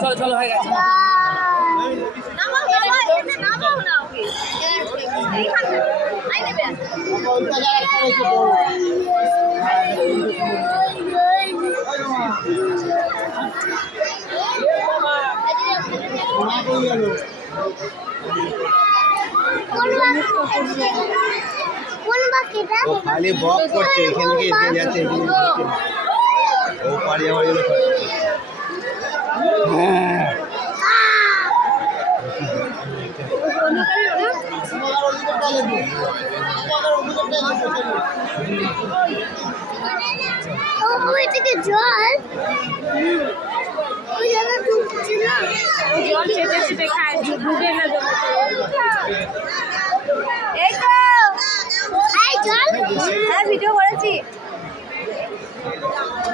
চলো চলো হয়ে গেছে। ও খালি বক করছে, এখান থেকে এখানে যাচ্ছে, ও পাড়ি যাওয়ার জন্য। জল জল চেপে চেপে খায়, ডুবে না এই তো জল। হ্যাঁ ভিডিও করেছি।